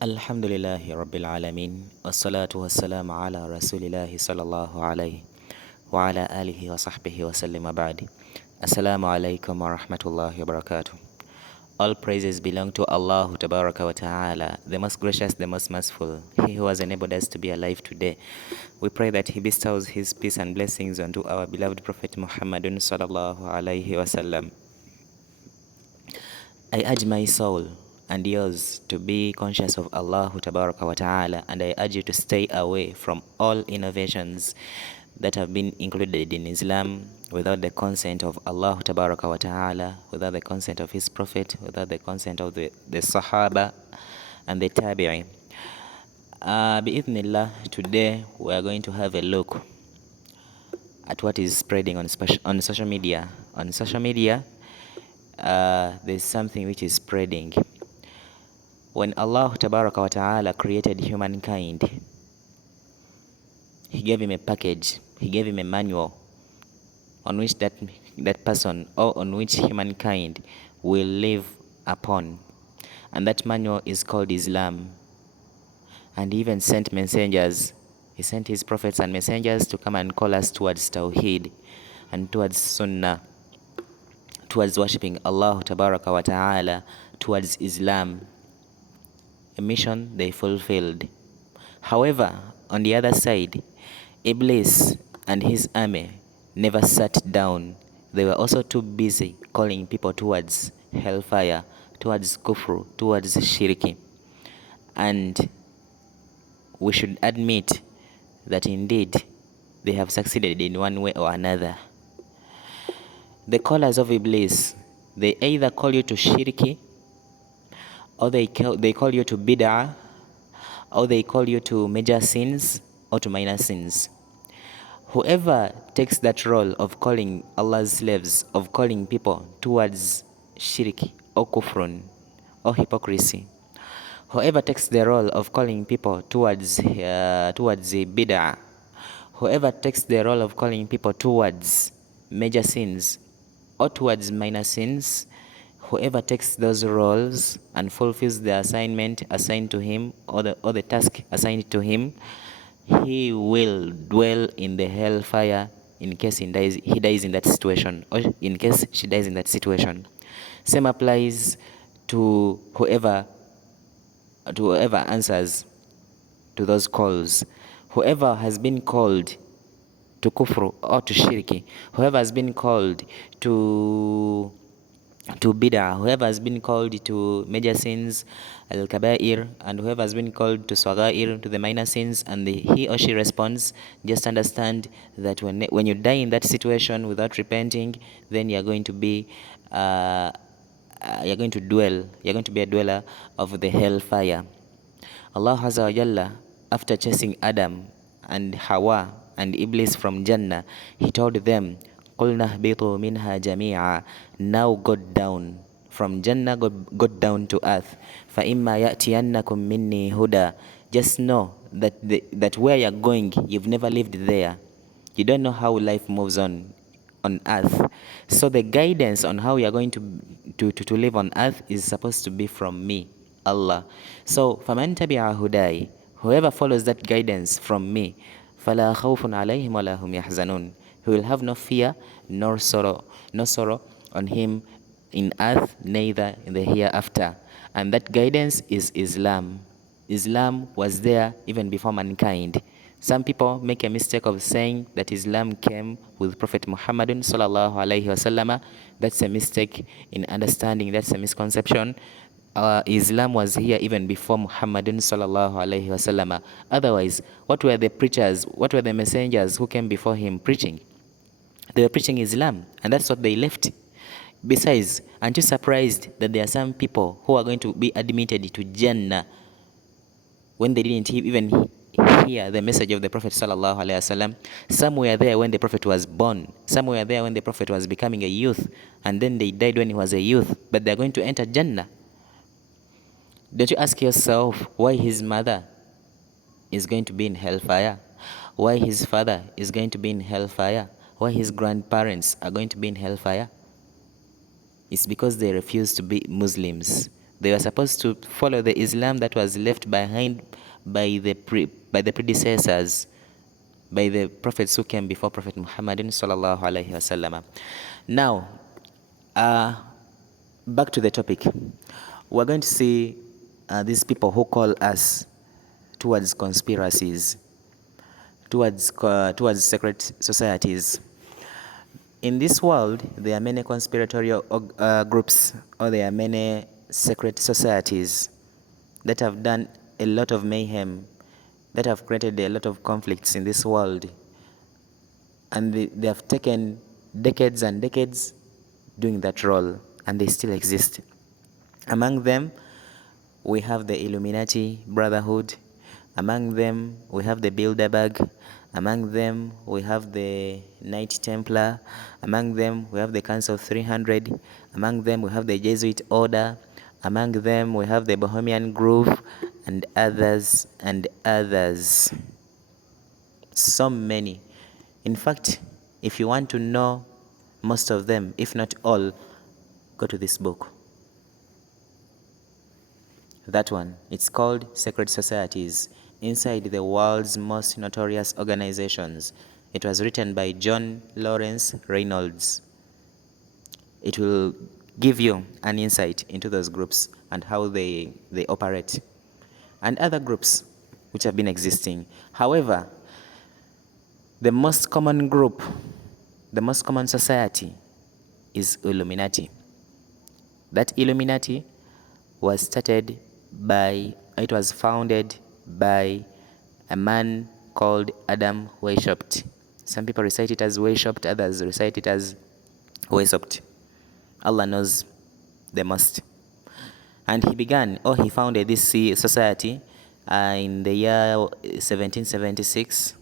Alhamdulillahi Rabbil Alameen. Wassalatu wassalamu ala Rasulillahi sallallahu alayhi wa ala alihi wa sahbihi wa sallim ba'di. Assalamu alaikum wa rahmatullahi wa barakatuh. All praises belong to Allah Tabaraka wa Ta'ala, the most gracious, the most merciful, He who has enabled us to be alive today. We pray that He bestows His peace and blessings onto our beloved Prophet Muhammadun sallallahu alayhi wa sallam. I urge my soul and yours to be conscious of Allah Tabaraka wa Ta'ala, and I urge you to stay away from all innovations that have been included in Islam without the consent of Allah Tabaraka wa Ta'ala, without the consent of His Prophet, without the consent of the Sahaba and the Tabi'i. Bi'idhnillah, today we are going to have a look at what is spreading on social media. On social media, there's something which is spreading. When Allah Tabaraka wa Ta'ala created humankind, He gave him a package, He gave him a manual on which that person or on which humankind will live upon. And that manual is called Islam. And He even sent messengers. He sent His prophets and messengers to come and call us towards Tawheed and towards Sunnah, towards worshipping Allah Tabaraka wa Ta'ala, towards Islam. A mission they fulfilled. However, on the other side, Iblis and his army never sat down. They were also too busy calling people towards hellfire, towards kufr, towards shirki. And we should admit that indeed they have succeeded in one way or another. The callers of Iblis, they either call you to shirki, or they call you to bid'ah, or they call you to major sins or to minor sins. Whoever takes that role of calling Allah's slaves, of calling people towards shirk or kufrun or hypocrisy, whoever takes the role of calling people towards the bid'ah, whoever takes the role of calling people towards major sins or towards minor sins, whoever takes those roles and fulfills the assignment assigned to him or the task assigned to him, he will dwell in the hellfire in case he dies in that situation, or in case she dies in that situation. Same applies to whoever answers to those calls. Whoever has been called to kufr or to shirki, whoever has been called to bid'ah, whoever has been called to major sins, al-kaba'ir, and whoever has been called to sagha'ir, to the minor sins, and he or she responds, just understand that when you die in that situation without repenting, then you're going to be a dweller of the hellfire. Allah Azza wa Jalla, after chasing Adam and Hawa and Iblis from Jannah, He told them, قُلْنَا اهْبِطُوا مِنْهَا جَمِيعًا. Now go down from Jannah, go down to earth. فَإِمَّا يَأْتِيَنَّكُمْ مِنِّي هُدًى. Just know that where you're going, you've never lived there. You don't know how life moves on earth. So the guidance on how you're going to live on earth is supposed to be from me, Allah. So فَمَنْ تَبِعَ هُدَايَ, whoever follows that guidance from me, فَلَا خَوْفٌ عَلَيْهِمْ وَلَا هُمْ يَحْزَنُونَ. He will have no fear nor sorrow on him in earth, neither in the hereafter. And that guidance is Islam. Islam was there even before mankind. Some people make a mistake of saying that Islam came with Prophet Muhammadun sallallahu alaihi wasallam. That's a mistake in understanding. That's a misconception. Islam was here even before Muhammadun sallallahu alaihi wasallam. Otherwise, what were the preachers, what were the messengers who came before him preaching? They were preaching Islam, and that's what they left. Besides, aren't you surprised that there are some people who are going to be admitted to Jannah when they didn't even hear the message of the Prophet sallallahu alaihi wasallam? Some were there when the Prophet was born. Some were there when the Prophet was becoming a youth, and then they died when he was a youth. But they're going to enter Jannah. Don't you ask yourself why his mother is going to be in hellfire? Why his father is going to be in hellfire? Why his grandparents are going to be in hellfire? It's because they refuse to be Muslims. They were supposed to follow the Islam that was left behind by the predecessors, by the prophets who came before Prophet Muhammadin sallallahu alaihi wasallam. Now, back to the topic. We're going to see these people who call us towards conspiracies, towards secret societies. In this world, there are many conspiratorial groups, or there are many secret societies that have done a lot of mayhem, that have created a lot of conflicts in this world. And they have taken decades and decades doing that role, and they still exist. Among them, we have the Illuminati Brotherhood. Among them, we have the Bilderberg. Among them, we have the Knight Templar. Among them, we have the Council of 300. Among them, we have the Jesuit Order. Among them, we have the Bohemian Grove, and others and others. So many. In fact, if you want to know most of them, if not all, go to this book. That one. It's called Secret Societies Inside the World's Most Notorious Organizations. It was written by John Lawrence Reynolds. It will give you an insight into those groups and how they operate, and other groups which have been existing. However, the most common group, the most common society is Illuminati. That Illuminati was it was founded by a man called Adam Weishaupt. Some people recite it as Weishaupt, others recite it as Weishaupt. Allah knows the most. And he founded this society in the year 1776,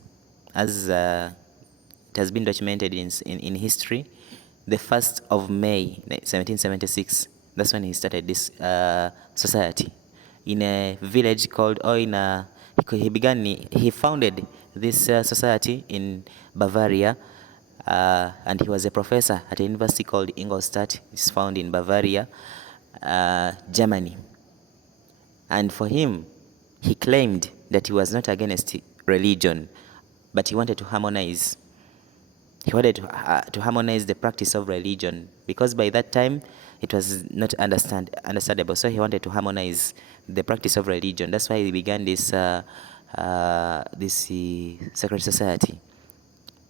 as it has been documented in history. The 1st of May 1776, that's when he started this society in a village called, he founded this society in Bavaria, and he was a professor at a university called Ingolstadt. It's found in Bavaria, Germany. And for him, he claimed that he was not against religion, but he wanted to harmonize. He wanted to harmonize the practice of religion, because by that time it was not understandable. So he wanted to harmonize the practice of religion. That's why he began this secret society.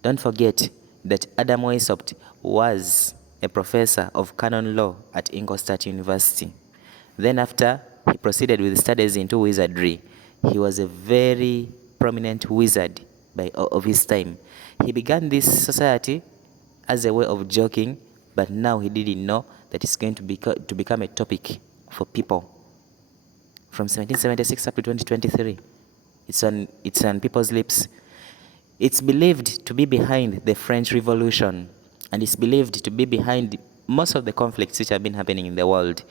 Don't forget that Adam Weishaupt was a professor of canon law at Ingolstadt University. Then after, he proceeded with studies into wizardry. He was a very prominent wizard of his time. He began this society as a way of joking, but now he didn't know that it's going to become a topic for people. From 1776 up to 2023, it's on people's lips. It's believed to be behind the French Revolution, and it's believed to be behind most of the conflicts which have been happening in the world.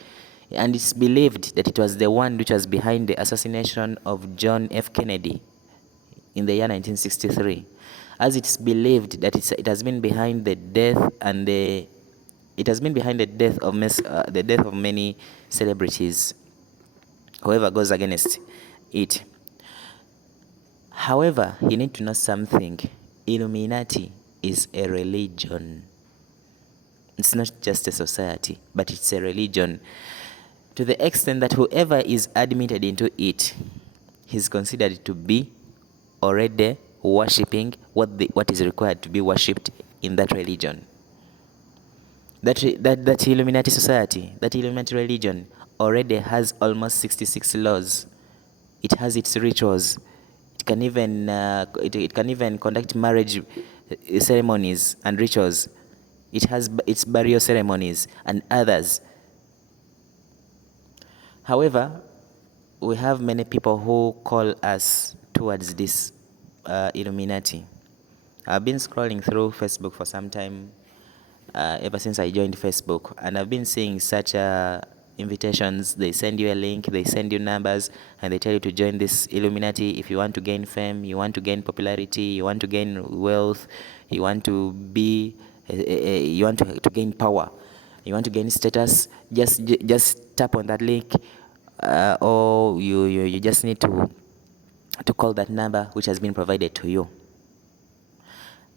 And it's believed that it was the one which was behind the assassination of John F. Kennedy in the year 1963. As it's believed that it has been behind the death of many celebrities, whoever goes against it. However, you need to know something. Illuminati is a religion. It's not just a society, but it's a religion, to the extent that whoever is admitted into it, he's considered to be already worshipping what is required to be worshipped in that religion. That Illuminati society, that Illuminati religion already has almost 66 laws. It has its rituals. It can even conduct marriage ceremonies and rituals. It has its burial ceremonies and others. However, we have many people who call us towards this Illuminati. I've been scrolling through Facebook for some time, ever since I joined Facebook, and I've been seeing such invitations. They send you a link, they send you numbers, and they tell you to join this Illuminati if you want to gain fame, you want to gain popularity, you want to gain wealth, you want to gain power. You want to gain status, just tap on that link, or you just need to call that number which has been provided to you.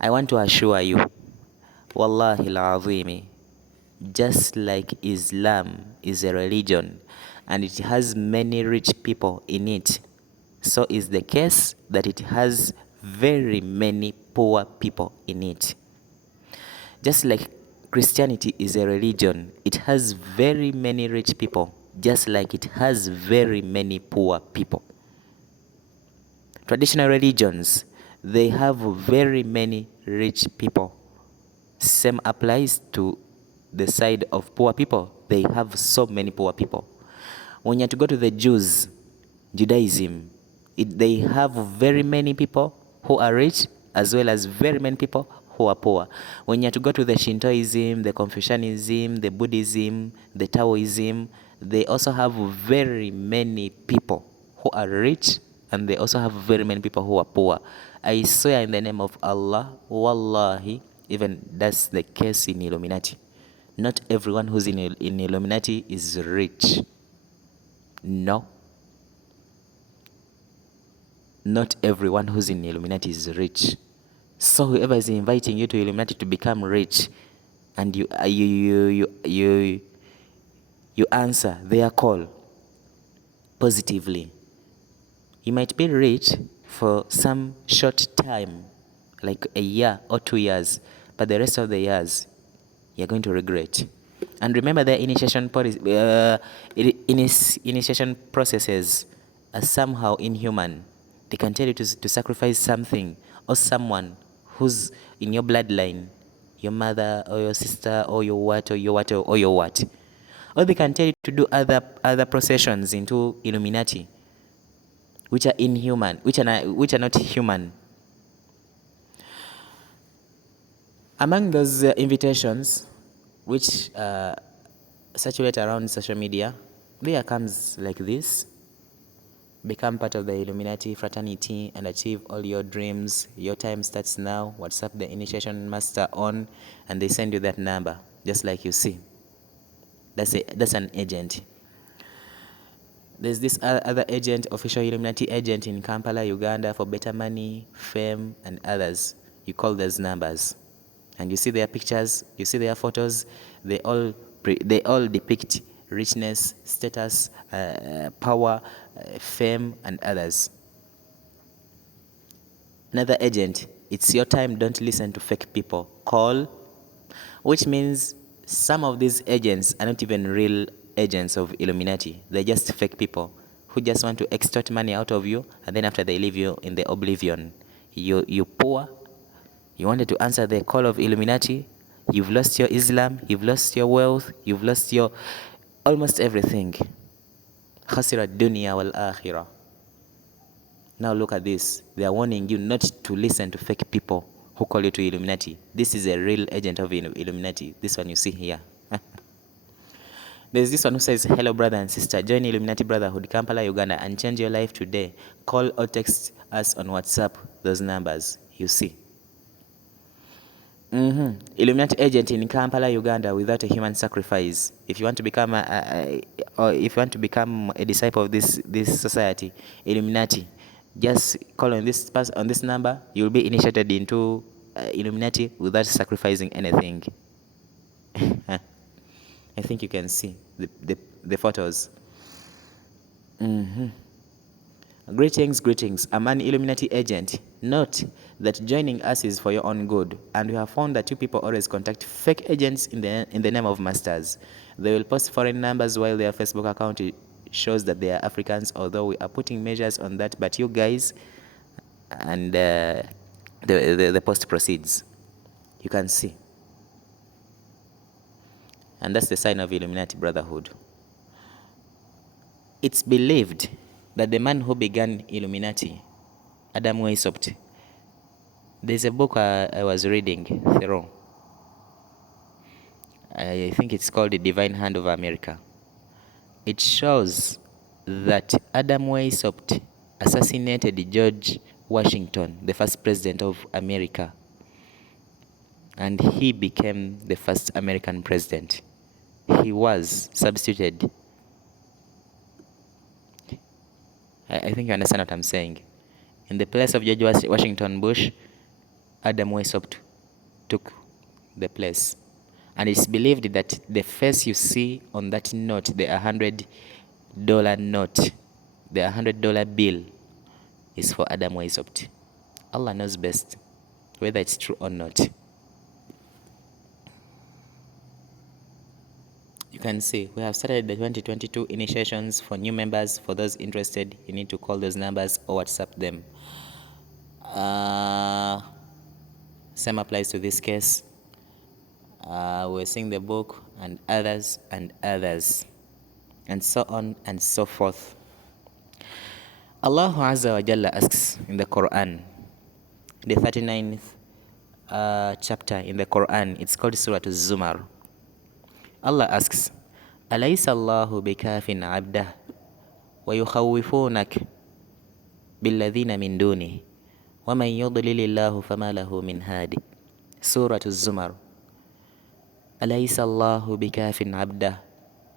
I want to assure you, wallahi al-azimi, just like Islam is a religion and it has many rich people in it, so is the case that it has very many poor people in it. Just like Christianity is a religion, it has very many rich people, just like it has very many poor people. Traditional religions, they have very many rich people. Same applies to the side of poor people. They have so many poor people. When you have to go to the Jews, Judaism, they have very many people who are rich as well as very many people who are poor. When you have to go to the Shintoism, the Confucianism, the Buddhism, the Taoism, they also have very many people who are rich and they also have very many people who are poor. I swear in the name of Allah, wallahi, even that's the case in Illuminati. Not everyone who's in Illuminati is rich. No. Not everyone who's in Illuminati is rich. So whoever is inviting you to Illuminati to become rich, and you answer their call positively, you might be rich for some short time, like a year or 2 years, but the rest of the years you're going to regret. And remember, the initiation processes are somehow inhuman. They can tell you to sacrifice something or someone who's in your bloodline, your mother or your sister or your what or your what or your what. Or they can tell you to do other processions into Illuminati, which are inhuman, which are not human. Among those invitations which circulate around social media, there comes like this: become part of the Illuminati fraternity and achieve all your dreams. Your time starts now. WhatsApp the initiation master on, and they send you that number, just like you see. That's an agent. There's this other agent, official Illuminati agent in Kampala, Uganda, for better money, fame, and others. You call those numbers, and you see their pictures, you see their photos. They all depict richness, status, power, fame, and others. Another agent, it's your time. Don't listen to fake people. Call, which means some of these agents are not even real agents of Illuminati. They're just fake people who just want to extort money out of you, and then after they leave you in the oblivion. You poor, you wanted to answer the call of Illuminati, you've lost your Islam, you've lost your wealth, you've lost your almost everything. Khasira dunya wal akhirah. Now look at this. They are warning you not to listen to fake people who call you to Illuminati. This is a real agent of Illuminati. This one you see here. There's this one who says, hello brother and sister, join Illuminati Brotherhood, Kampala, Uganda, and change your life today. Call or text us on WhatsApp, those numbers you see. Illuminati agent in Kampala, Uganda, without a human sacrifice. If you want to become a disciple of this society, Illuminati, just call on this number. You'll be initiated into Illuminati without sacrificing anything. I think you can see the photos. Greetings. I'm an Illuminati agent. Note that joining us is for your own good, and we have found that you people always contact fake agents in the name of masters. They will post foreign numbers while their Facebook account shows that they are Africans, although we are putting measures on that. But you guys, and the post proceeds. You can see. And that's the sign of Illuminati Brotherhood. It's believed that the man who began Illuminati, Adam Weishaupt, there's a book I was reading, Thoreau. I think it's called The Divine Hand of America. It shows that Adam Weishaupt assassinated George Washington, the first president of America, and he became the first American president. he was substituted. I think you understand what I'm saying. In the place of George Washington Bush, Adam Weishaupt took the place. And it's believed that the face you see on that note, the $100 note, the $100 bill, is for Adam Weishaupt. Allah knows best whether it's true or not. You can see we have started the 2022 initiations for new members. For those interested, you need to call those numbers or WhatsApp them. Same applies to this case. We're seeing the book and others, and so on and so forth. Allah Azza wa Jalla asks in the Quran, the 39th chapter in the Quran, it's called Surah Al-Zumar. Allah asks, Alaysa Allahu bikafin abdah wa yukhawifunak billadhina min duni wa man yudlilillahu fama lahu min hadi. Surah Al-Zumar. Alaysa Allahu bikafin abdah.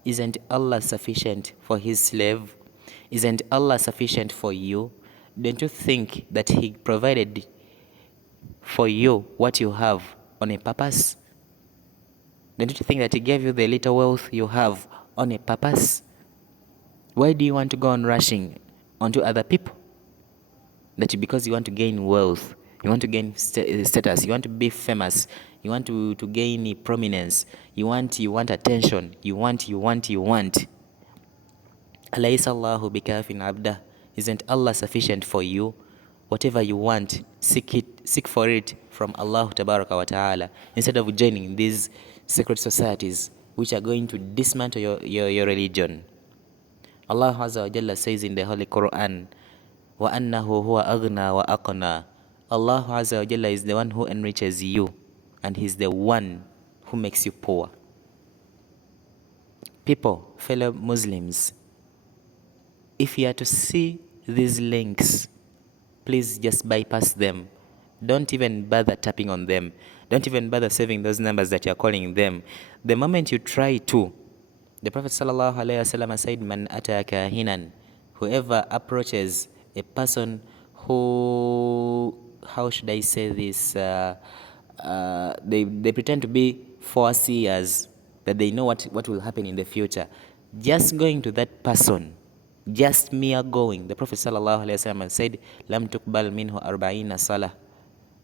Isn't Allah sufficient for his slave? Isn't Allah sufficient for you? Don't you think that he provided for you what you have on a purpose? Don't you think that he gave you the little wealth you have on a purpose? Why do you want to go on rushing onto other people? That because you want to gain wealth, you want to gain status, you want to be famous, you want to gain prominence, you want attention, you want. Alaysa Allahu bikafin abdah. Isn't Allah sufficient for you? Whatever you want, seek for it from Allah Tabaraka wa Ta'ala, instead of joining these secret societies which are going to dismantle your religion. Allah Azza wa Jalla says in the Holy Quran, wa annahu huwa aghna wa aqna. Allah Azza wa Jalla is the one who enriches you, and He's the one who makes you poor. People, fellow Muslims, if you are to see these links, please just bypass them. Don't even bother tapping on them. Don't even bother saving those numbers that you're calling them. The moment you try to, the Prophet sallallahu alaihi wasallam said, "Man ata kahinan," whoever approaches a person who, how should I say this? They pretend to be foreseers, that they know what will happen in the future. Just going to that person, just mere going. The Prophet sallallahu alaihi wasallam said, "Lam tuqbal minhu arba'ina salah."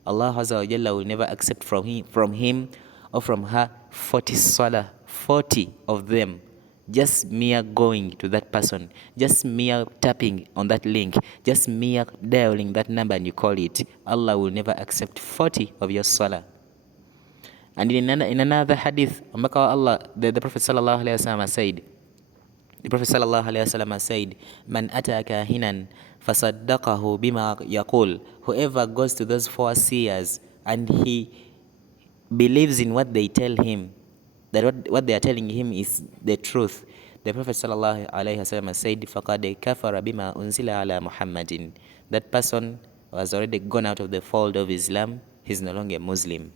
Allah Azza wa Jalla will never accept from him or from her 40 salah, 40 of them. Just mere going to that person, just mere tapping on that link, just mere dialing that number and you call it. Allah will never accept 40 of your salah. And in another hadith, the Prophet sallallahu alaihi wasallam said, "Man ata kahinan fasaddaqahu bima yaqul." Whoever goes to those foreseers and he believes in what they tell him, that what they are telling him is the truth. The Prophet sallallahu alaihi wasallam said, "Faqad kafara bima unzila ala Muhammadin." That person was already gone out of the fold of Islam. He's no longer Muslim.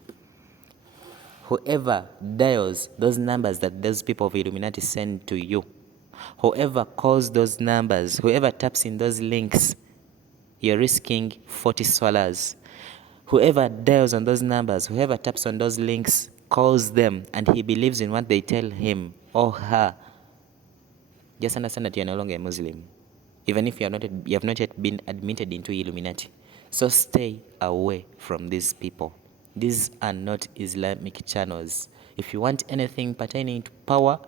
Whoever dials those numbers that those people of Illuminati send to you, whoever calls those numbers, whoever taps in those links, you're risking 40 salahs. Whoever dials on those numbers, whoever taps on those links, calls them, and he believes in what they tell him or her, just understand that you're no longer a Muslim, even if you have not yet been admitted into Illuminati. So stay away from these people. These are not Islamic channels. If you want anything pertaining to power,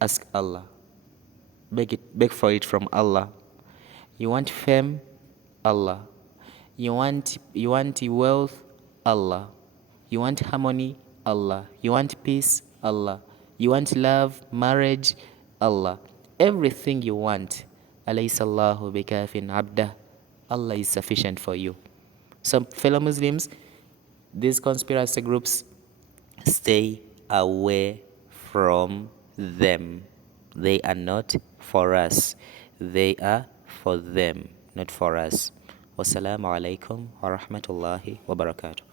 ask Allah. Beg for it from Allah. You want fame? Allah. You want wealth? Allah. You want harmony? Allah. You want peace? Allah. You want love, marriage? Allah. Everything you want. Alaysa Allahu bikafin abdah. Allah is sufficient for you. So fellow Muslims, these conspiracy groups, stay away from them. They are not for us. They are for them, not for us. Wassalamu alaikum wa rahmatullahi wa barakatuh.